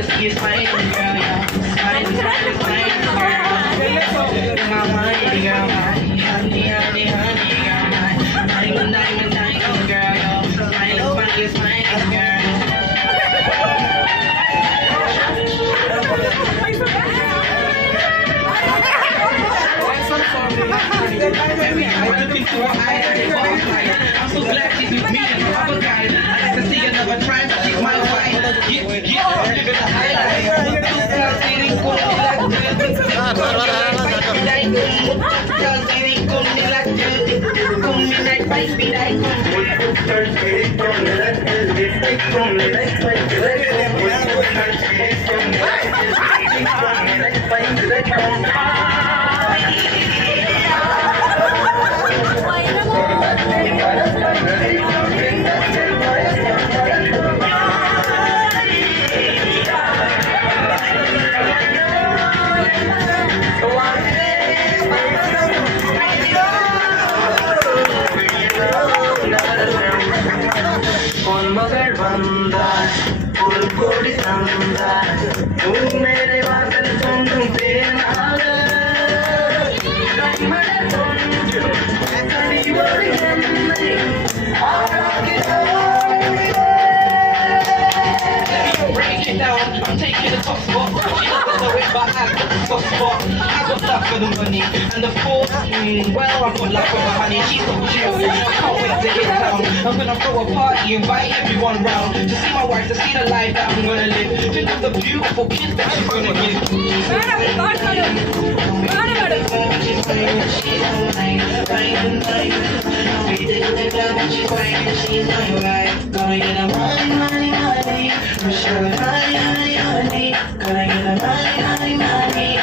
to see you smiling, girl, yeah. Smiling, smiling, smiling, girl. My honey, girl, honey, honey, honey, honey, girl. My diamond, diamond, diamond, girl, yeah. Smiling, smiling, smiling, girl. I'm so glad she's with me and the other guys. I like to see another try, but she's my wife. Get, living the highlight. मगर बंदा फूल कोड़ी संदा तू मेरे वासन तुम तेरे नाल मरे तुम ऐसी बड़ी नहीं break it down, I'm taking the top spot. She doesn't know it, but I got the top spot. I got that for the money and the force. Well, I've got luck with my honey. She's so chill. I can't wait to hit town. I'm gonna throw a party, invite everyone round to see my wife, to see the life that I'm gonna live. Think of the beautiful kids that she's gonna give. She's my wife. Gonna get a money, money, money. For sure, money, money, money. Gonna get a money, money, money.